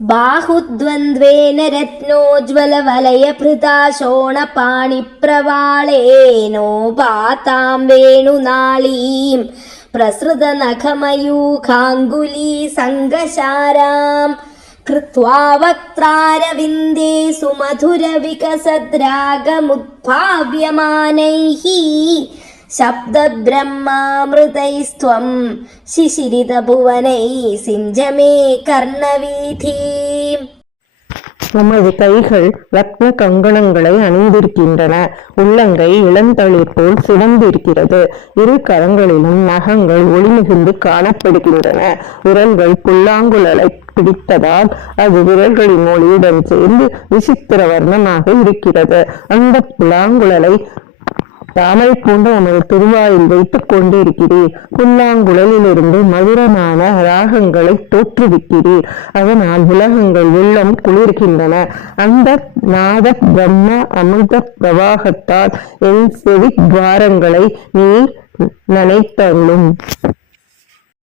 बाहुद्वन्द्वेन रत्नोज्ज्वलवलयभृता शोणपाणिप्रवाळेनोपातां वेणुनाळीं प्रसृतनखमयूखाङ्गुली सङ्गशाराम् कृत्वा वक्त्रारविन्दे सुमधुरविकसद्रागमुद्भाव्यमानैः शब्दब्रह्मामृतैस्त्वं शिशिरितभुवनैः सिञ्च मे कर्णवीथीम्. நமது கைகள் ரத்ன கங்கணங்களை அணிந்திருக்கின்றன. உள்ளங்கை இளந்தளிர் போல் சிவந்திருக்கிறது. இரு கரங்களிலும் நகங்கள் ஒளி மிகுந்து காணப்படுகின்றன. விரல்கள் புல்லாங்குழலை பிடித்ததால் அது விரல்களின் ஒளியுடன் சேர்ந்து விசித்திர வர்ணமாக இருக்கிறது. அந்த புல்லாங்குழலை தாமரை போன்ற நமது திருவாயில் வைத்துக் கொண்டிருக்கிறீர். புல்லாங்குழலிலிருந்து மதுரமான ராகங்களை தோற்றுவிக்கிறீர். அதனால் உலகங்கள் உள்ளம் குளிர்கின்றன. அந்த நாத பிரம்ம அமிர்த பிரவாகத்தால் என் செவி துவாரங்களை நீர் நனைத்தள்ளும்.